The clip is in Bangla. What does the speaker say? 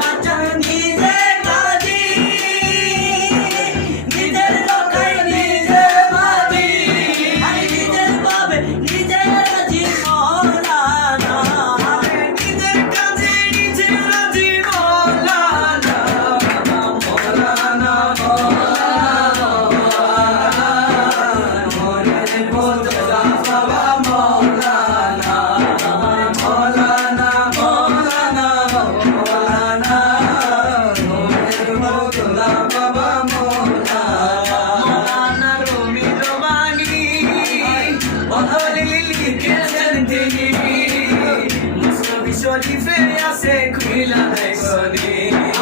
বাচ্চা নিজে কাজী, নিজের লোকাই নিজে বাদী, আরে নিজের পাবে নিজে রাজি মৌলানা, নিজের কাজে নিজে রাজি মৌলানা, মৌলানা মৌলানা মৌলানা মৌলানা মৌলানা মৌলানা মৌলানা মৌলানা বাবা মৌলানা রুমি রোমানি বদলে লিখেছেন তিনি মুসলিম শরীফে আছে খুইলা দেখনি।